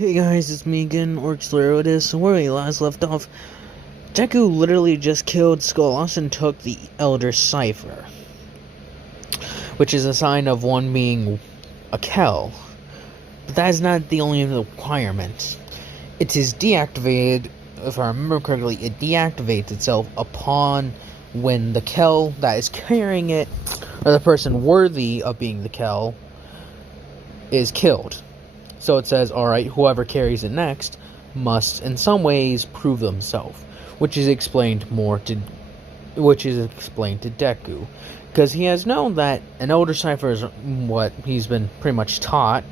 Hey guys, it's me again, Orcs, and where we last left off, Deku literally just killed Skolas and took the Elder Cipher, which is a sign of one being a Kell. But that is not the only requirement. It is deactivated, if I remember correctly, it deactivates itself upon when the Kell that is carrying it, or the person worthy of being the Kell, is killed. So it says, alright, whoever carries it next must in some ways prove themselves, which is explained to Deku, because he has known that an Elder Cipher is what he's been pretty much taught,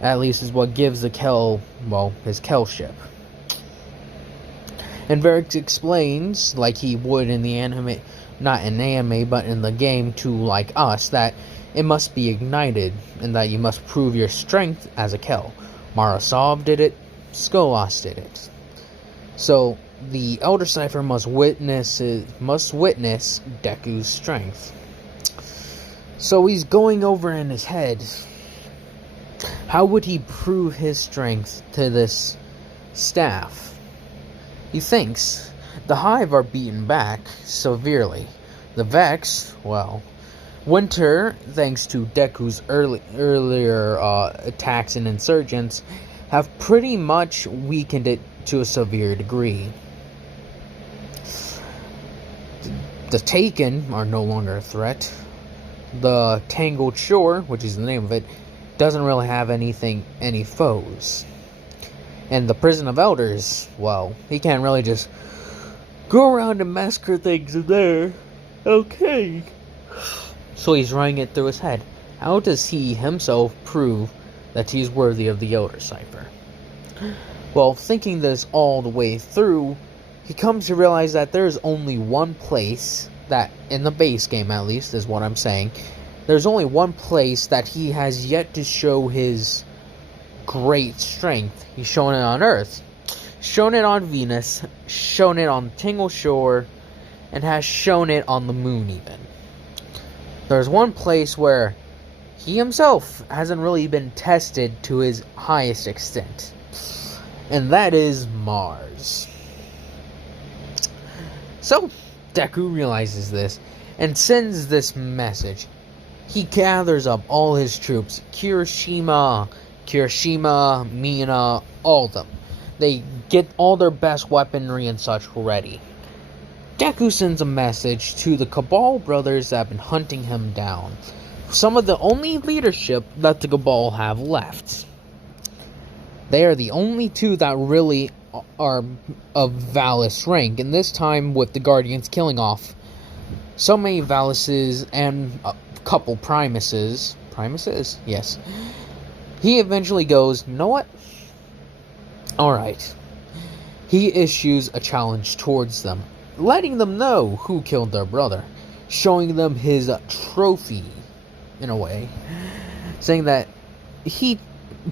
at least is what gives the Kell, his Kellship. And Varix explains, like he would in the anime, not in anime, but in the game to like us, that it must be ignited, and that you must prove your strength as a Kell. Marasov did it, Skolas did it. So, the Elder Cipher must witness Deku's strength. So he's going over in his head, how would he prove his strength to this staff? He thinks, the Hive are beaten back severely. The Vex, Winter, thanks to Deku's earlier attacks and insurgents, have pretty much weakened it to a severe degree. The Taken are no longer a threat. The Tangled Shore, which is the name of it, doesn't really have any foes. And the Prison of Elders, he can't really just go around and massacre things in there. Okay. So he's running it through his head. How does he himself prove that he's worthy of the Elder Cipher? Well, thinking this all the way through, he comes to realize that there's only one place that, in the base game at least, is what I'm saying, there's only one place that he has yet to show his great strength. He's shown it on Earth, shown it on Venus, shown it on Tangled Shore, and has shown it on the moon even. There's one place where he himself hasn't really been tested to his highest extent, and that is Mars. So, Deku realizes this, and sends this message. He gathers up all his troops, Kirishima, Mina, all of them. They get all their best weaponry and such ready. Deku sends a message to the Cabal brothers that have been hunting him down. Some of the only leadership that the Cabal have left. They are the only two that really are of Valis rank, and this time with the Guardians killing off so many Valises and a couple Primuses. Primuses? Yes. He eventually goes, you know what? Alright. He issues a challenge towards them, letting them know who killed their brother, showing them his trophy, in a way, saying that he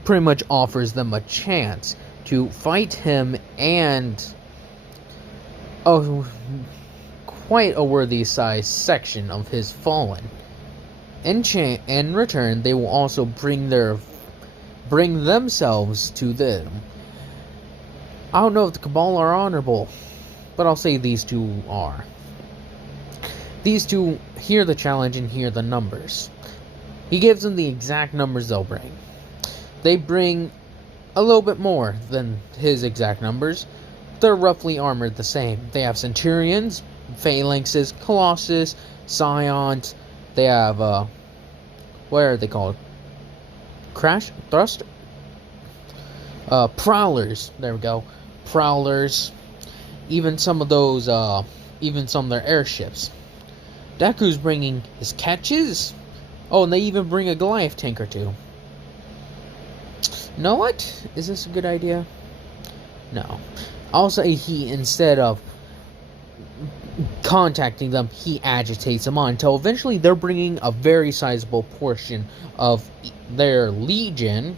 pretty much offers them a chance to fight him and quite a worthy sized section of his fallen. In return, they will also bring themselves to them. I don't know if the Cabal are honorable, but I'll say these two are. These two hear the challenge and hear the numbers. He gives them the exact numbers they'll bring. They bring a little bit more than his exact numbers. They're roughly armored the same. They have Centurions, Phalanxes, Colossus, Scions. They have, what are they called? Crash? Thrust? Prowlers. There we go. Prowlers. Even some of those, even some of their airships. Deku's bringing his catches. Oh, and they even bring a Goliath tank or two. You know what? Is this a good idea? No. I'll say instead of contacting them, he agitates them on until eventually they're bringing a very sizable portion of their legion,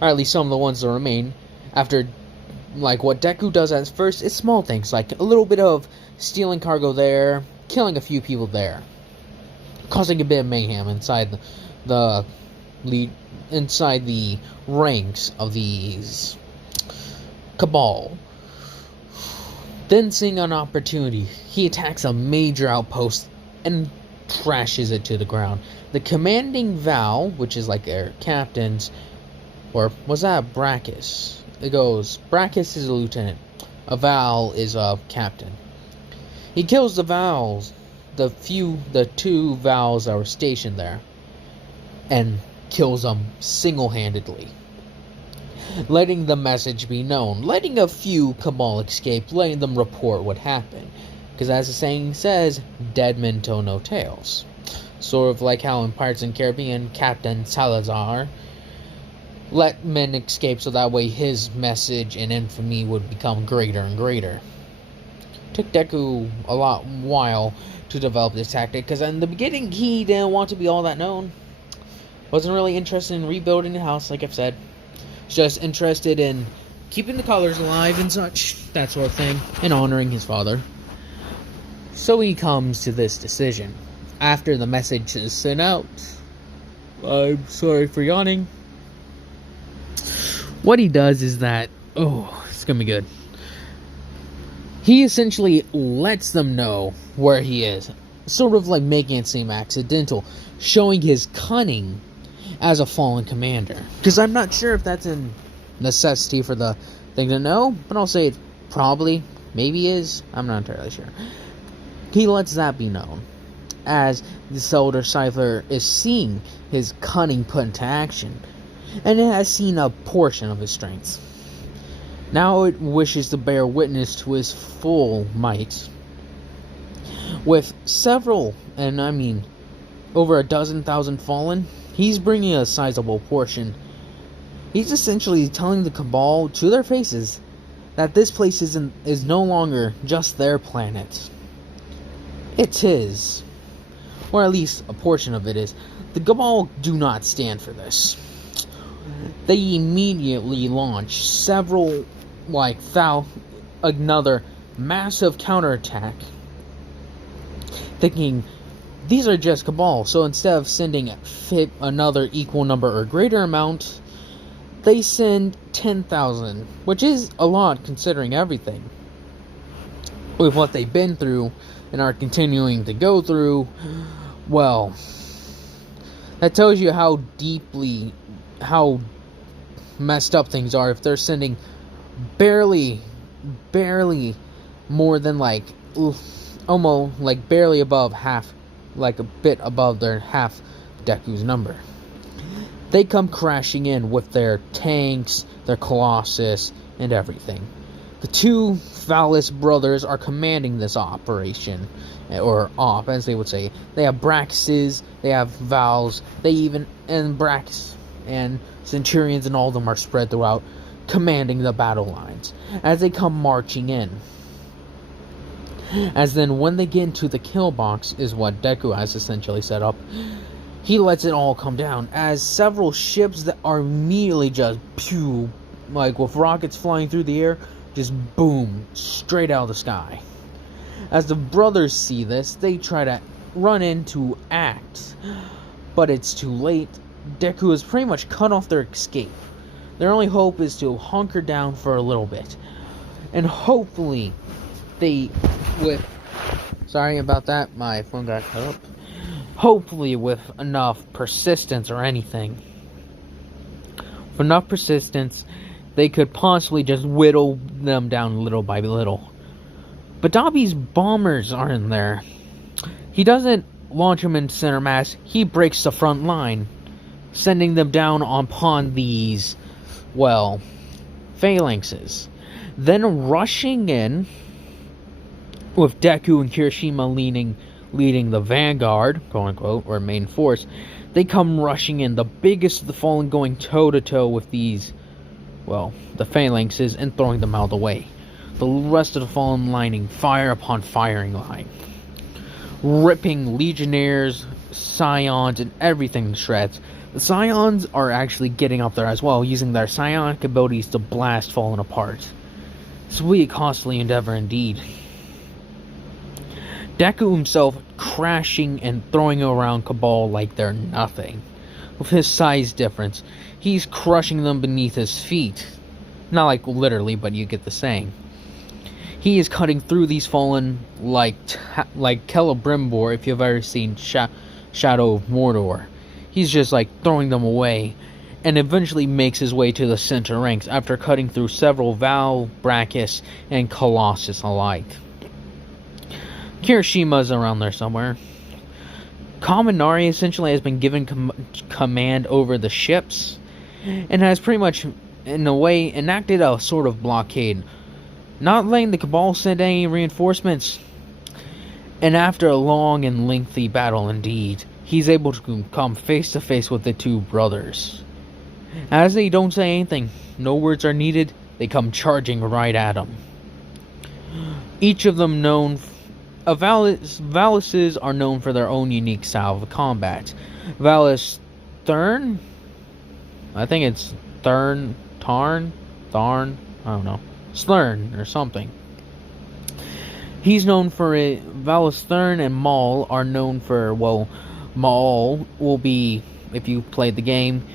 or at least some of the ones that remain, after, like, what Deku does at first is small things, like a little bit of stealing cargo there, killing a few people there, causing a bit of mayhem inside the inside the ranks of these Cabal. Then, seeing an opportunity, he attacks a major outpost and crashes it to the ground. The commanding Val, which is like their captains, or was that Brachus? It goes, Brachus is a lieutenant, a Val is a captain. He kills the Vals, the two Vals that were stationed there, and kills them single-handedly, letting the message be known, letting a few Cabal escape, letting them report what happened. Because as the saying says, dead men tell no tales. Sort of like how in Pirates of the Caribbean, Captain Salazar let men escape so that way his message and infamy would become greater and greater. Took Deku a while to develop this tactic, because in the beginning he didn't want to be all that known. Wasn't really interested in rebuilding the house, like I've said. Just interested in keeping the colors alive and such, that sort of thing, and honoring his father. So he comes to this decision. After the message is sent out, I'm sorry for yawning. What he does is that, it's gonna be good. He essentially lets them know where he is, sort of like making it seem accidental, showing his cunning as a fallen commander. Because I'm not sure if that's a necessity for the thing to know, but I'll say it probably, maybe is, I'm not entirely sure. He lets that be known, as the older cipher is seeing his cunning put into action, and it has seen a portion of his strengths. Now it wishes to bear witness to his full might. With several, and I mean over 12,000 fallen, he's bringing a sizable portion. He's essentially telling the Cabal to their faces that this place is no longer just their planet. It's his. Or at least a portion of it is. The Cabal do not stand for this. They immediately launch several, another massive counterattack, thinking these are just Cabal, so instead of sending another equal number or greater amount, they send 10,000, which is a lot considering everything. With what they've been through and are continuing to go through, well, that tells you how messed up things are if they're sending barely more than almost barely above half, a bit above their half Deku's number. They come crashing in with their tanks, their Colossus, and everything. The two Valis brothers are commanding this operation, or op, as they would say. They have Braxes, they have Vals, and Brax and Centurions and all of them are spread throughout, commanding the battle lines as they come marching in. As then when they get into the kill box is what Deku has essentially set up, he lets it all come down as several ships that are immediately just with rockets flying through the air, just boom, straight out of the sky. As the brothers see this, they try to run in to act, but it's too late. Deku has pretty much cut off their escape. Their only hope is to hunker down for a little bit, and hopefully sorry about that, my phone got cut up. Hopefully with enough persistence or anything, with enough persistence, they could possibly just whittle them down little by little. But Dabi's bombers aren't there. He doesn't launch them in center mass, he breaks the front line, sending them down upon these, phalanxes. Then rushing in, with Deku and Kirishima leading the vanguard, quote-unquote, or main force, they come rushing in, the biggest of the fallen going toe-to-toe with these, the phalanxes, and throwing them out of the way. The rest of the fallen lining fire upon firing line, ripping legionnaires, scions, and everything to shreds. The scions are actually getting up there as well, using their psionic abilities to blast fallen apart. This will be a costly endeavor indeed. Deku himself crashing and throwing around Cabal like they're nothing. with his size difference. He's crushing them beneath his feet. Not like literally, but you get the saying. He is cutting through these fallen like Celebrimbor, if you've ever seen Shadow of Mordor. He's just like throwing them away, and eventually makes his way to the center ranks after cutting through several Val, Brachus, and Colossus alike. Kirishima's around there somewhere. Kaminari essentially has been given command over the ships, and has pretty much, in a way, enacted a sort of blockade, not letting the Cabal send any reinforcements. And after a long and lengthy battle indeed, he's able to come face to face with the two brothers. As they don't say anything, no words are needed, they come charging right at him. Each of them Valuses are known for their own unique style of combat. Valus Thurn? I think it's Tharn, I don't know. Slurn or something. He's known for it. Valus Thurn and Maul are known for, well, Maul will be, if you played the game,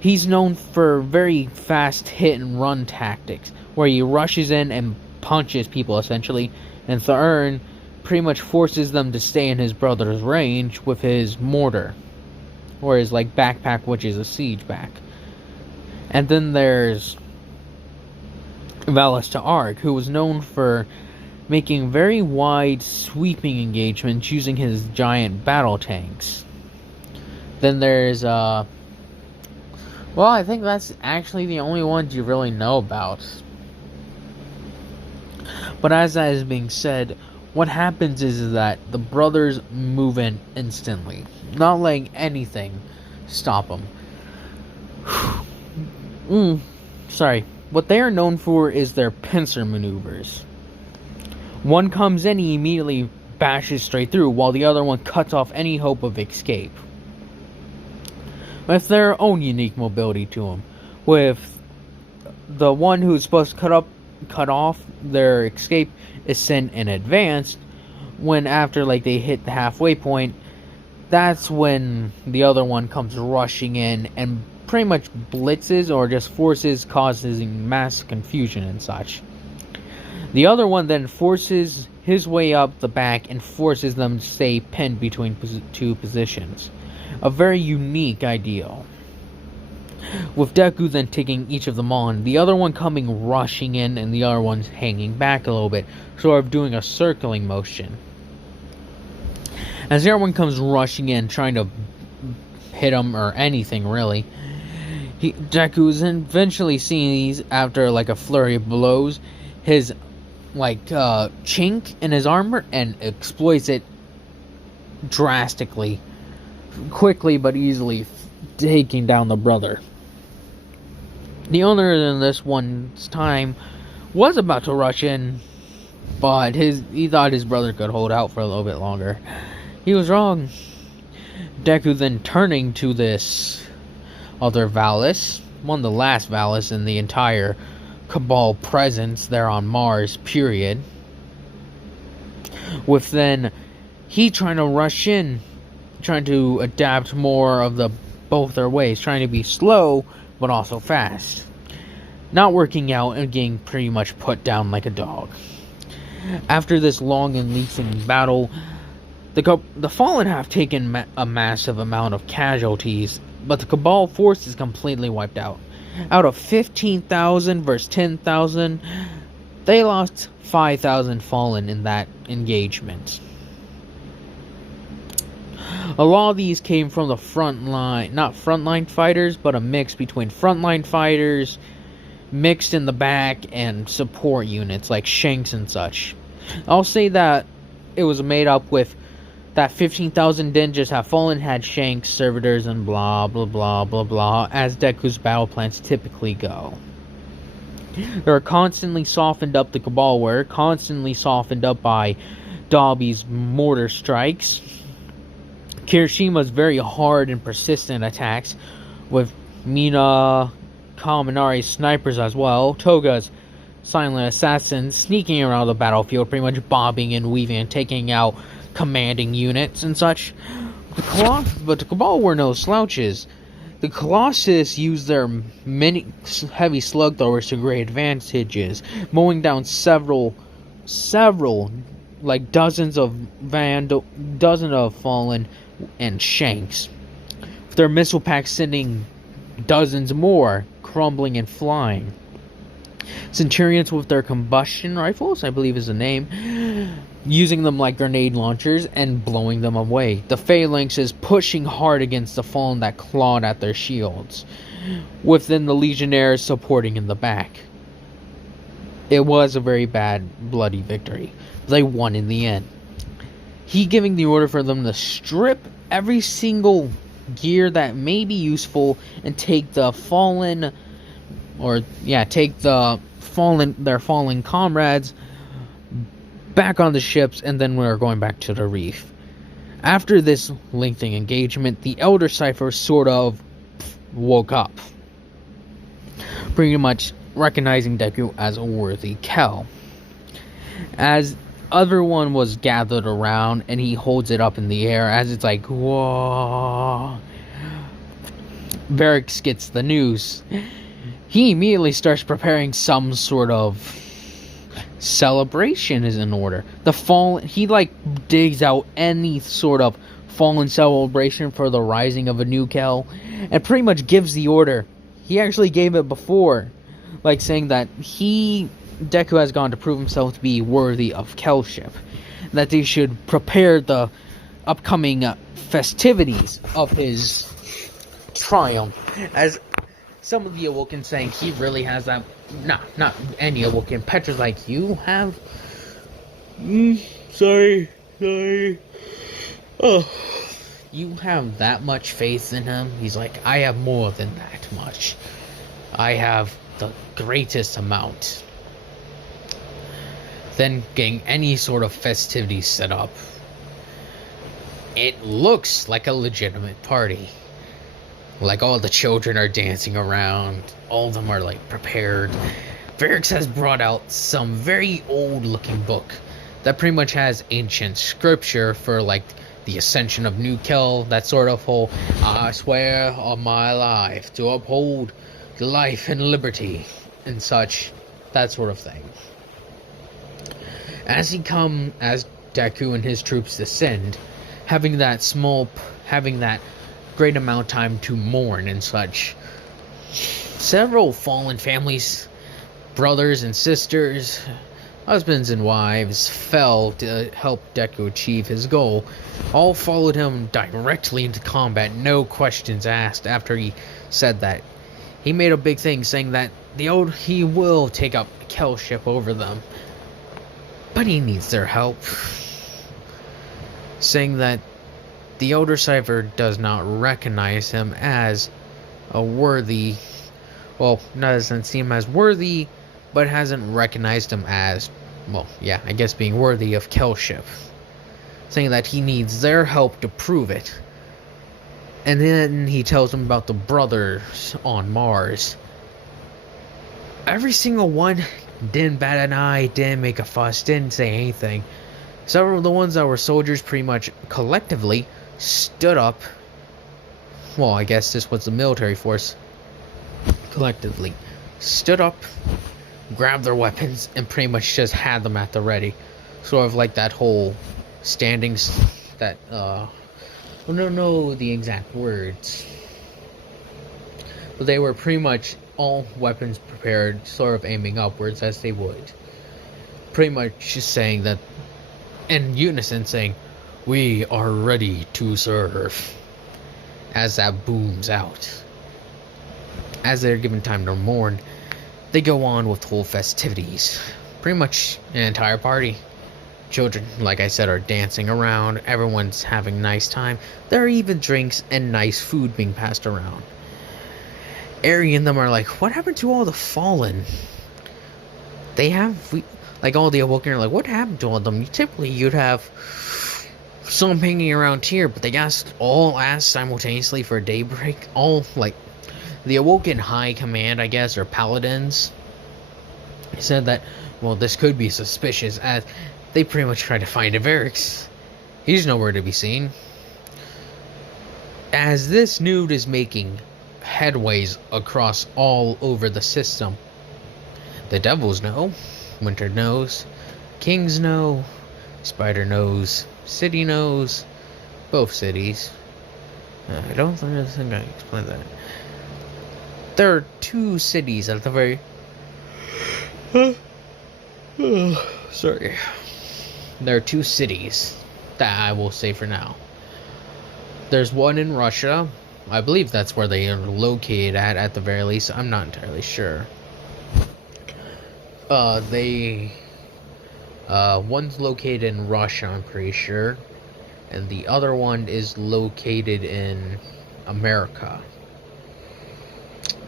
he's known for very fast hit and run tactics, where he rushes in and punches people essentially, and Thurn pretty much forces them to stay in his brother's range with his mortar, or his like backpack, which is a siege back. And then there's Valus Ta'arg, who was known for making very wide sweeping engagements using his giant battle tanks. Then there's well, I think that's actually the only ones you really know about. But as that is being said, what happens is that the brothers move in instantly, not letting anything stop them. Sorry. What they are known for is their pincer maneuvers. One comes in, he immediately bashes straight through, while the other one cuts off any hope of escape. With their own unique mobility to them. With the one who's supposed to cut off their escape is sent in advance, when after like they hit the halfway point, that's when the other one comes rushing in and pretty much blitzes or just causing mass confusion and such. The other one then forces his way up the back and forces them to stay pinned between two positions. A very unique ideal. With Deku then taking each of them on, the other one coming rushing in and the other one's hanging back a little bit, sort of doing a circling motion. As the other one comes rushing in, trying to hit him or anything really, Deku is eventually seeing after like a flurry of blows, his chink in his armor, and exploits it drastically, quickly but easily, taking down the brother. The owner in this one's time was about to rush in, but he thought his brother could hold out for a little bit longer. He was wrong. Deku then turning to this other Valus, one of the last Valus in the entire Cabal presence there on Mars, period. With then he trying to rush in, trying to adapt more of both their ways, trying to be slow but also fast. Not working out and getting pretty much put down like a dog. After this long and lengthy battle, the Fallen have taken a massive amount of casualties, but the Cabal force is completely wiped out. Out of 15,000 versus 10,000, they lost 5,000 Fallen in that engagement. A lot of these came from the not frontline fighters, but a mix between frontline fighters, mixed in the back, and support units like Shanks and such. I'll say that it was made up with that 15,000 didn't just have Fallen, had Shanks, servitors, and blah blah blah blah blah, as Deku's battle plans typically go. They were constantly softened up, the Cabal were constantly softened up by Dobby's mortar strikes, Kirishima's very hard and persistent attacks, with Mina Kaminari's snipers as well, Toga's silent assassins sneaking around the battlefield, pretty much bobbing and weaving and taking out commanding units and such. But the Cabal were no slouches. The Colossus use their many heavy slug throwers to great advantages, mowing down several, like dozens of fallen and shanks. With their missile packs sending dozens more, crumbling and flying. Centurions with their combustion rifles, I believe is the name, using them like grenade launchers and blowing them away. The phalanxes pushing hard against the fallen that clawed at their shields, within the legionnaires supporting in the back. It was a very bad, bloody victory. They won in the end. He giving the order for them to strip every single gear that may be useful and take their fallen comrades back on the ships, and then we're going back to the reef. After this lengthy engagement, the Elder Cipher sort of woke up, pretty much recognizing Deku as a worthy Kell. As everyone was gathered around, and he holds it up in the air as it's like, whoa. Varix gets the news. He immediately starts preparing some sort of celebration is in order. He digs out any sort of fallen celebration for the rising of a new Kell, and pretty much gives the order. He actually gave it before, like saying that Deku has gone to prove himself to be worthy of Kellship, that they should prepare the upcoming festivities of his triumph. As some of the Awoken saying he really has that. Nah, not any Awoken. Petra's like, you have. Sorry. Oh. You have that much faith in him? He's like, I have more than that much. I have the greatest amount. Then getting any sort of festivities set up. It looks like a legitimate party. Like, all the children are dancing around. All of them are, like, prepared. Varix has brought out some very old-looking book that pretty much has ancient scripture for, like, the ascension of new Kell. That sort of whole, I swear on my life to uphold life and liberty and such. That sort of thing. As Deku and his troops descend, having that great amount of time to mourn and such. Several fallen families, brothers and sisters, husbands and wives, fell to help Deku achieve his goal. All followed him directly into combat, no questions asked. After he said that, he made a big thing saying that he will take up Kellship over them, but he needs their help. Saying that the Elder Cipher does not recognize him as a worthy, doesn't see him as worthy, but hasn't recognized him as, I guess being worthy of Kellship. Saying that he needs their help to prove it. And then he tells them about the brothers on Mars. Every single one didn't bat an eye, didn't make a fuss, didn't say anything. Several of the ones that were soldiers pretty much collectively stood up. Well, I guess this was the military force. Collectively stood up, grabbed their weapons, and pretty much just had them at the ready. Sort of like that whole standings that, I don't know the exact words. But they were pretty much all weapons prepared, sort of aiming upwards as they would. Pretty much just saying that, in unison saying, "We are ready to serve," as that booms out. As they're given time to mourn, they go on with whole festivities. Pretty much an entire party. Children, like I said, are dancing around. Everyone's having a nice time. There are even drinks and nice food being passed around. Eri and them are like, what happened to all the fallen? Like all the Awoken are like, what happened to all of them? Typically you'd have some hanging around here, but they all asked simultaneously for a daybreak. All, like, the Awoken High Command, I guess, or Paladins, said that, this could be suspicious, as they pretty much tried to find a Varix. He's nowhere to be seen. As this nude is making headways across all over the system. The devils know, Winter knows, Kings know, Spider knows, City knows, both cities. I don't think I explained that. There are 2 cities at the very... Sorry. There are 2 cities that I will say for now. There's one in Russia. I believe that's where they are located at the very least. I'm not entirely sure. One's located in Russia, I'm pretty sure. And the other one is located in America.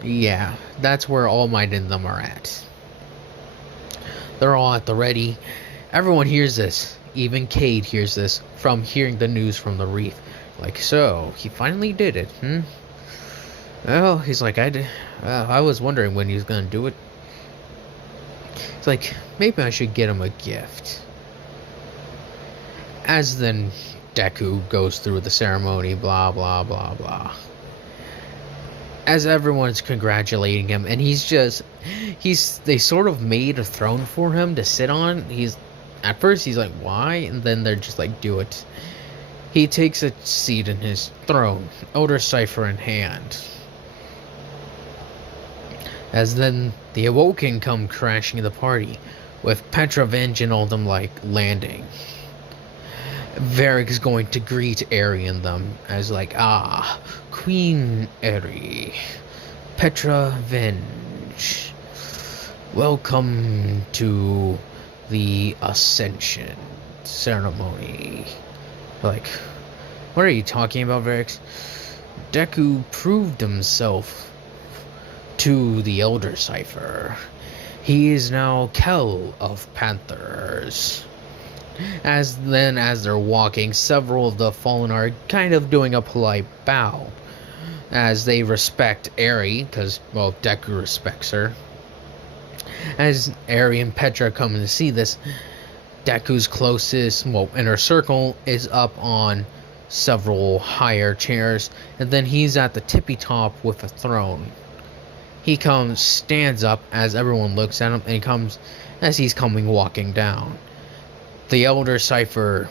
Yeah, that's where All Might and them are at. They're all at the ready. Everyone hears this. Even Cade hears this from hearing the news from the reef. Like, so, he finally did it, Well, he's like, I was wondering when he was gonna do it. It's like, maybe I should get him a gift. As then Deku goes through the ceremony, blah, blah, blah, blah. As everyone's congratulating him, and they sort of made a throne for him to sit on. At first he's like, why? And then they're just like, do it. He takes a seat in his throne, Elder Cipher in hand. As then the Awoken come crashing in the party, with Petrovenge and all them like landing. Varric is going to greet Eri and them as like, Queen Eri, Petrovenge, welcome to the Ascension ceremony. Like, what are you talking about, Varric? Deku proved himself to the Elder Cipher. He is now Kell of Panthers. As they're walking, several of the Fallen are kind of doing a polite bow. As they respect Eri, because, well, Deku respects her. As Eri and Petra come to see this, Deku's closest, inner circle is up on several higher chairs, and then he's at the tippy top with a throne. He stands up as everyone looks at him, and he's coming walking down. The Elder Cipher,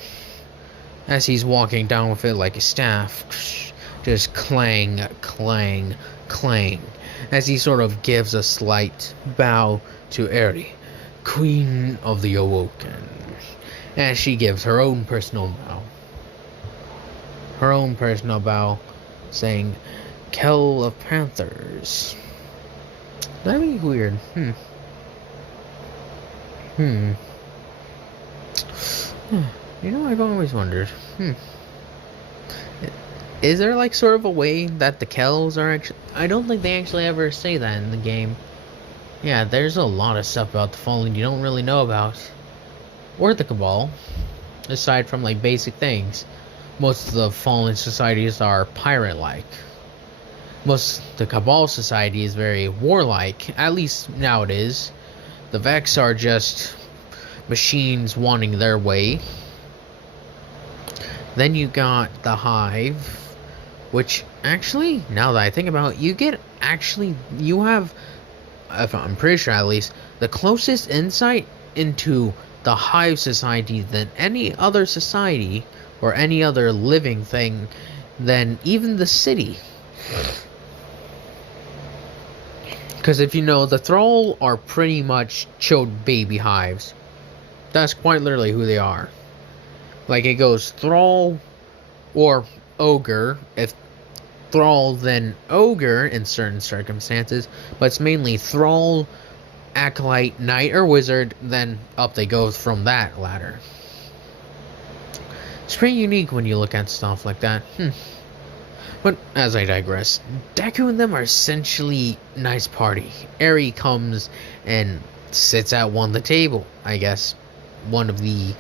as he's walking down with it like a staff, just clang, clang, clang, as he sort of gives a slight bow to Eri, Queen of the Awoken, as she gives her own personal bow. Saying, Kell of Panthers. That'd be weird. I've always wondered. Is there like sort of a way that the Kells are actually... I don't think they actually ever say that in the game. Yeah, there's a lot of stuff about the Fallen you don't really know about. Or the Cabal. Aside from like basic things. Most of the Fallen societies are pirate-like. The Cabal society is very warlike. At least now it is. The Vex are just machines wanting their way. Then you got the Hive, which actually, now that I think about it, you have, if I'm pretty sure at least, the closest insight into the Hive society than any other society or any other living thing than even the city. Because if you know, the Thrall are pretty much chilled baby hives. That's quite literally who they are. Like, it goes Thrall or Ogre. If Thrall, then Ogre in certain circumstances. But it's mainly Thrall, Acolyte, Knight, or Wizard. Then up they go from that ladder. It's pretty unique when you look at stuff like that. But as I digress, Deku and them are essentially nice party. Eri comes and sits at one of the table. I guess one of the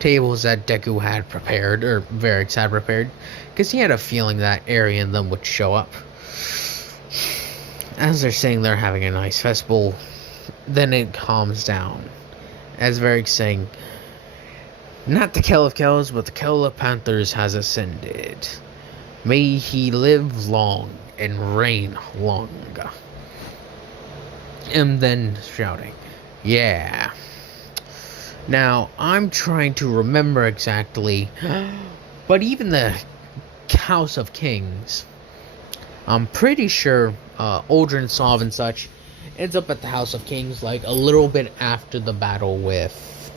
tables that Deku had prepared, or Varric had prepared, because he had a feeling that Eri and them would show up. As they're saying they're having a nice festival, then it calms down. As Varric's saying, not the Kell of Kells, but the Kell of Panthers has ascended. May he live long and reign long. And then shouting, yeah. Now, I'm trying to remember exactly, but even the House of Kings, I'm pretty sure Aldrin Sov and such ends up at the House of Kings like a little bit after the battle with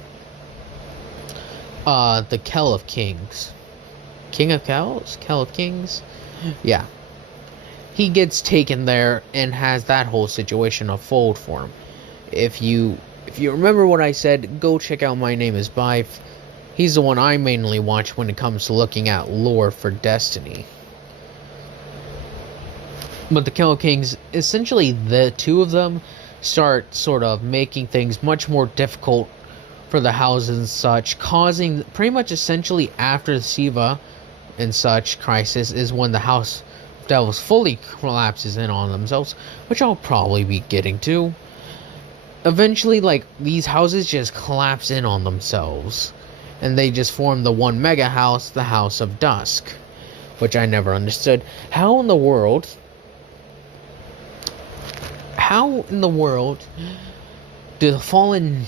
the Kell of Kings. King of Kells? Kell of Kings? Yeah. He gets taken there and has that whole situation unfold for him. If you remember what I said, go check out My Name is Bife. He's the one I mainly watch when it comes to looking at lore for Destiny. But the Kell Kings, essentially the two of them start sort of making things much more difficult for the houses and such, causing pretty much essentially after the SIVA and such crisis is when the House of Devils fully collapses in on themselves, which I'll probably be getting to. Eventually, like, these houses just collapse in on themselves, and they just form the one mega house, the House of Dusk, which I never understood. How in the world do the Fallen...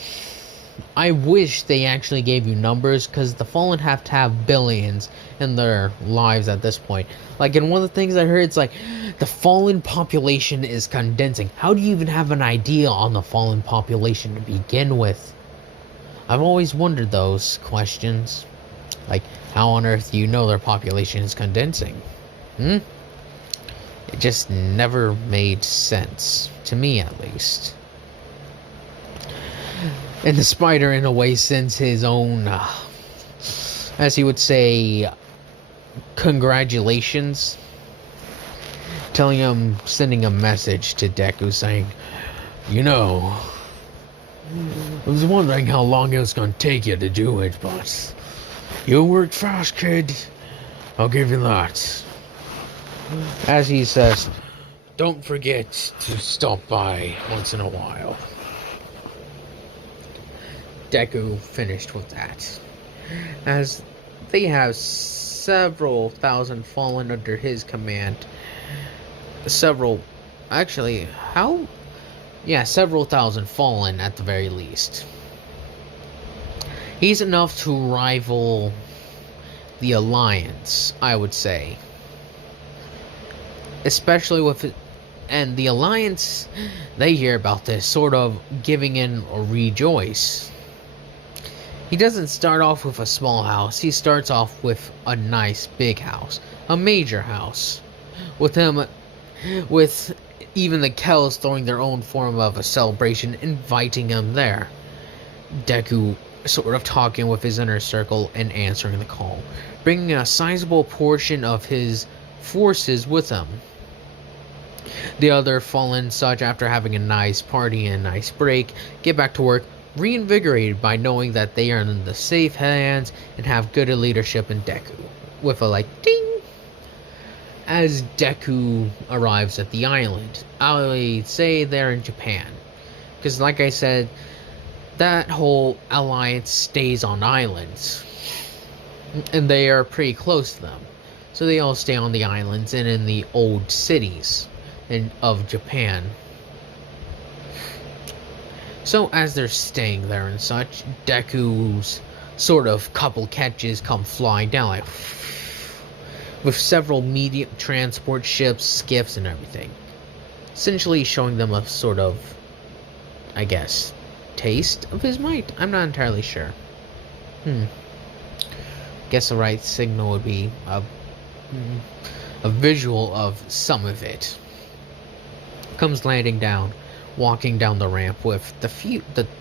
I wish they actually gave you numbers, because the Fallen have to have billions in their lives at this point. Like, in one of the things I heard, it's like, the Fallen population is condensing. How do you even have an idea on the Fallen population to begin with? I've always wondered those questions. Like, how on earth do you know their population is condensing? It just never made sense. To me, at least. And the spider, in a way, sends his own, as he would say, congratulations. Sending a message to Deku saying, you know, I was wondering how long it was going to take you to do it, but you worked fast, kid. I'll give you that. As he says, don't forget to stop by once in a while. Deku finished with that, as they have several thousand Fallen under his command. Several thousand Fallen at the very least. He's enough to rival the Alliance, I would say. Especially with it, and the Alliance, they hear about this, sort of giving in a rejoice. He doesn't start off with a small house, he starts off with a nice big house. A major house. With even the Kells throwing their own form of a celebration, inviting him there. Deku sort of talking with his inner circle and answering the call, bringing a sizable portion of his forces with him. The other Fallen such, after having a nice party and a nice break, get back to work, reinvigorated by knowing that they are in the safe hands and have good leadership in Deku. With a like ding! As Deku arrives at the island, I say they're in Japan. Because like I said, that whole alliance stays on islands. And they are pretty close to them. So they all stay on the islands and in the old cities of Japan. So as they're staying there and such, Deku's sort of couple catches come flying down, like, with several medium transport ships, skiffs, and everything. Essentially showing them a sort of, I guess, taste of his might? I'm not entirely sure. Guess the right signal would be a visual of some of it. Comes landing down, walking down the ramp with the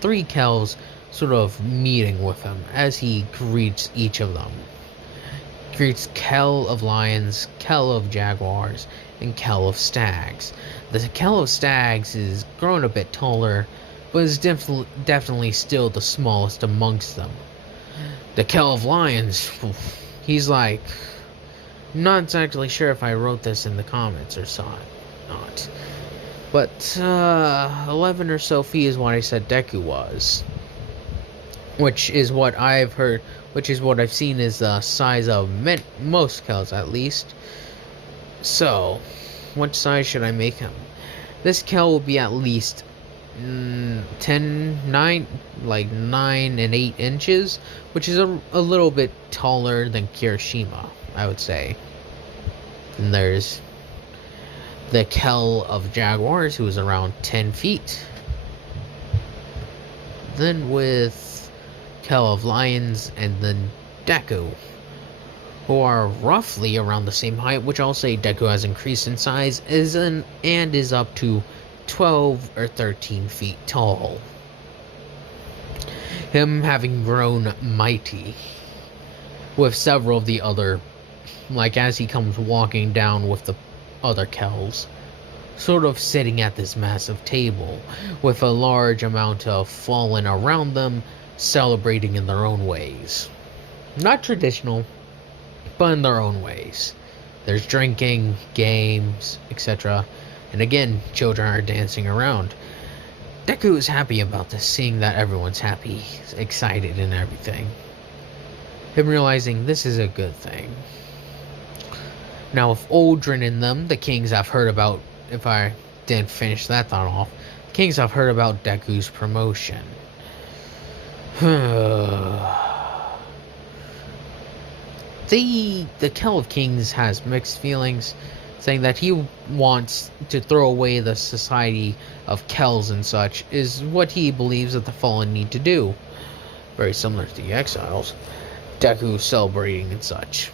three Kells sort of meeting with him as he greets each of them. Greets Kell of Lions, Kell of Jaguars, and Kell of Stags. The Kell of Stags is grown a bit taller, but is definitely still the smallest amongst them. The Kell of Lions, he's like, not exactly sure if I wrote this in the comments or saw it not. But 11 or so feet is what I said Deku was. Which is what I've heard, which is what I've seen is the size of most Kells at least. So, what size should I make him? This Kell will be at least 9, like 9 and 8 inches, which is a little bit taller than Kirishima, I would say. And there's the Kell of Jaguars, who is around 10 feet. Then with Kell of Lions, and then Deku, who are roughly around the same height, which I'll say Deku has increased in size, and is up to 12 or 13 feet tall. Him having grown mighty, with several of the other, like as he comes walking down with the other Kells, sort of sitting at this massive table, with a large amount of fallen around them, celebrating in their own ways. Not traditional, but in their own ways. There's drinking, games, etc. And again, children are dancing around. Deku is happy about this, seeing that everyone's happy, excited and everything. Him realizing this is a good thing. Now with Aldrin in them, the kings have heard about, if I didn't finish that thought off, the kings have heard about Deku's promotion. The Kell of Kings has mixed feelings, saying that he wants to throw away the society of Kells and such, is what he believes that the Fallen need to do. Very similar to the Exiles. Deku celebrating and such.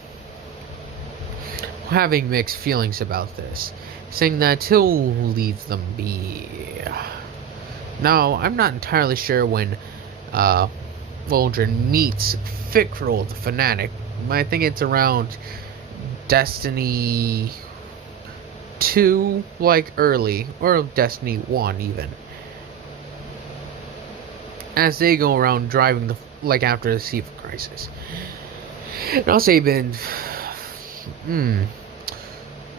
Having mixed feelings about this, saying that he'll leave them be. Now, I'm not entirely sure when Aldrin meets Fickrel the Fanatic. I think it's around Destiny 2, like early, or Destiny 1 even. As they go around driving like after the SIVA crisis. And I'll say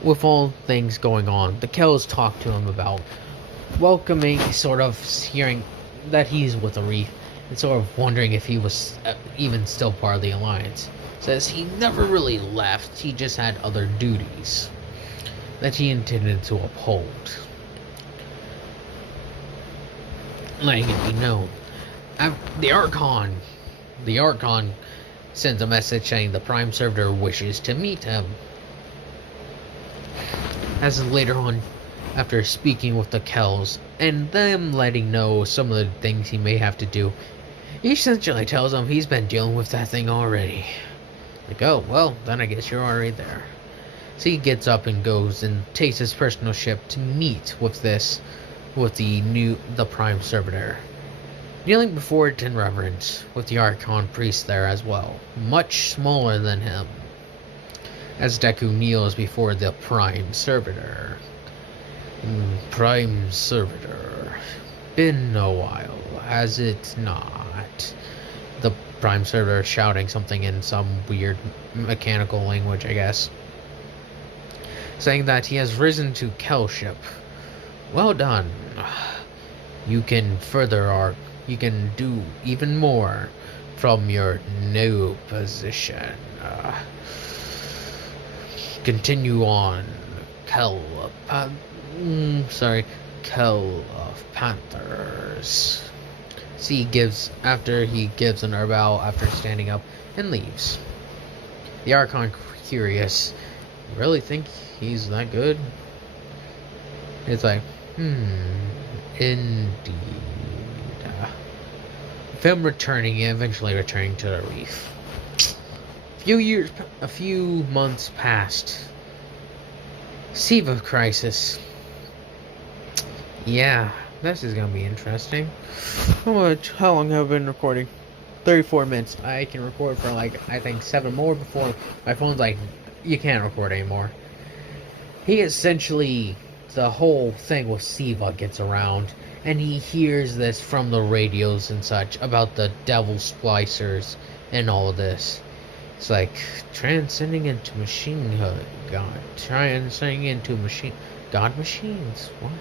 with all things going on, the Kells talk to him about welcoming, sort of hearing that he's with the Reef, and sort of wondering if he was even still part of the Alliance. Says he never really left, he just had other duties that he intended to uphold. Letting it be known. The Archon sends a message saying the Prime Servitor wishes to meet him. As later on, after speaking with the Kells, and them letting know some of the things he may have to do, he essentially tells them he's been dealing with that thing already. Like, oh, well, then I guess you're already there. So he gets up and goes and takes his personal ship to meet with the Prime Servitor. Kneeling before it in reverence, with the Archon priest there as well, much smaller than him, as Deku kneels before the Prime Servitor. Prime Servitor. Been a while, has it not? The Prime Servitor shouting something in some weird mechanical language, I guess. Saying that he has risen to Kellship. Well done. You can do even more from your new position. Continue on, Kell of Panthers. He gives an herbal after standing up and leaves. The Archon curious, you really think he's that good? It's like, indeed. Film eventually returning to the Reef. A few months passed. SIVA crisis. Yeah, this is gonna be interesting. How long have I been recording? 34 minutes. I can record for I think 7 more before my phone's like, you can't record anymore. He essentially, the whole thing with SIVA gets around, and he hears this from the radios and such about the devil splicers and all of this. It's like transcending into machinehood, God machines. What?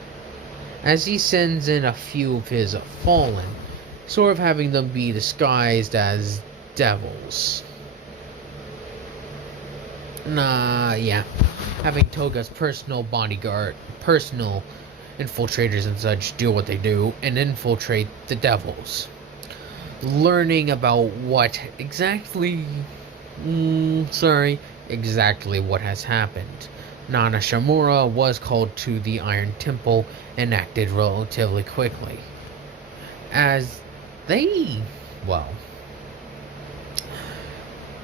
As he sends in a few of his fallen, sort of having them be disguised as devils. Yeah. having Toga's personal bodyguard, personal infiltrators and such do what they do and infiltrate the devils. Learning about what exactly what has happened. Nana Shimura was called to the Iron Temple and acted relatively quickly. As they, well,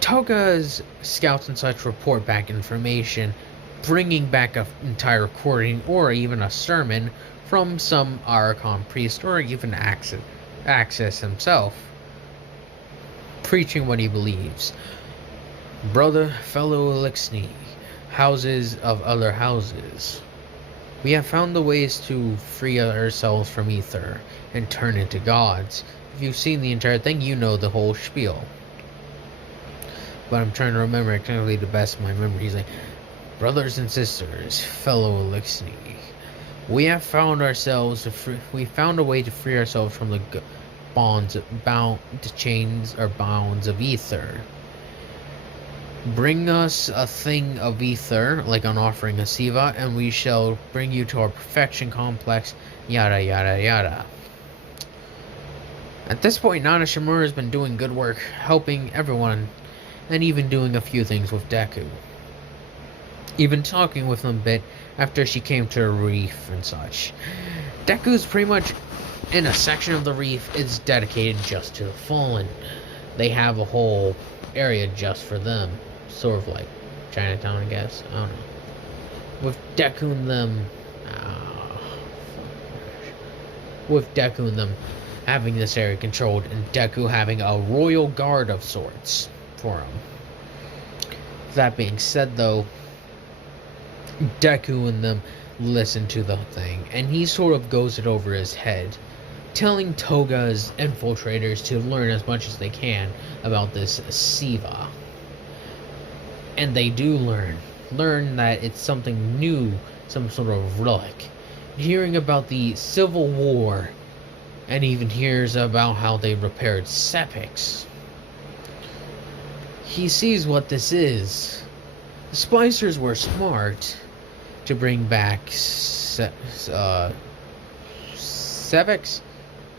Toga's scouts and such report back information, bringing back an entire recording or even a sermon from some Archon priest or even Axis himself, preaching what he believes. Brother, fellow Elixni, houses of other houses, we have found the ways to free ourselves from ether and turn into gods. If you've seen the entire thing, you know the whole spiel. But I'm trying to remember exactly the best of my memory. He's like, brothers and sisters, fellow Elixni, we have found ourselves we found a way to free ourselves from the chains or bounds of ether. Bring us a thing of ether, like an offering of SIVA, and we shall bring you to our perfection complex, yada yada yada. At this point, Nana Shimura has been doing good work, helping everyone, and even doing a few things with Deku. Even talking with him a bit after she came to a reef and such. Deku's pretty much in a section of the reef is dedicated just to the fallen. They have a whole area just for them. Sort of like Chinatown, I guess. I don't know. With Deku and them... with Deku and them having this area controlled, and Deku having a royal guard of sorts for him. That being said, though, Deku and them listen to the thing, and he sort of goes it over his head, telling Toga's infiltrators to learn as much as they can about this SIVA. And they do learn that it's something new, some sort of relic. Hearing about the Civil War, and even hears about how they repaired Sepix. He sees what this is. The Splicers were smart to bring back Sepix?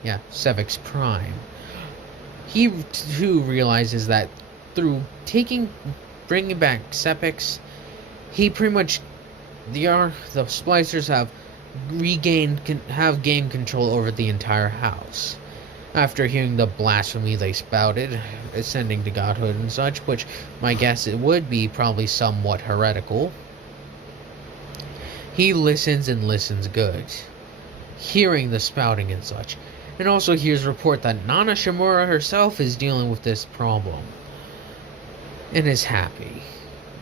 Yeah, Sepix Prime. He too realizes that through bringing back Sepix, he pretty much, the Splicers have gained control over the entire house. After hearing the blasphemy they spouted, ascending to godhood and such, which my guess it would be probably somewhat heretical, he listens and listens good, hearing the spouting and such, and also hears report that Nana Shimura herself is dealing with this problem, and is happy,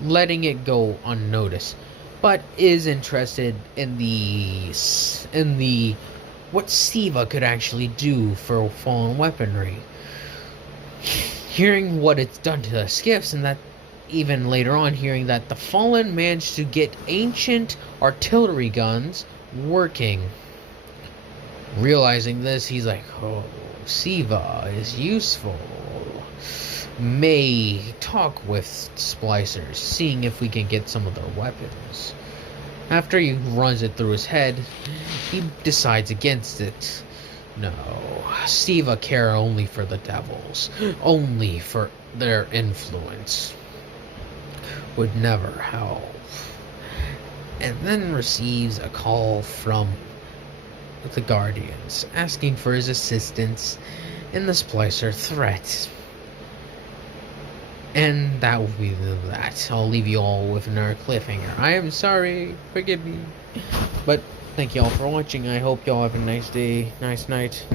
letting it go unnoticed, but is interested in the what SIVA could actually do for fallen weaponry. Hearing what it's done to the skiffs, and that even later on hearing that the fallen managed to get ancient artillery guns working. Realizing this, he's like, oh, SIVA is useful. May talk with Splicers, seeing if we can get some of their weapons. After he runs it through his head, he decides against it. No, SIVA care only for the devils, only for their influence. Would never help. And then receives a call from the Guardians, asking for his assistance in the Splicer threat. And that will be that. I'll leave you all with another cliffhanger. I am sorry, forgive me. But thank you all for watching. I hope y'all have a nice day, nice night.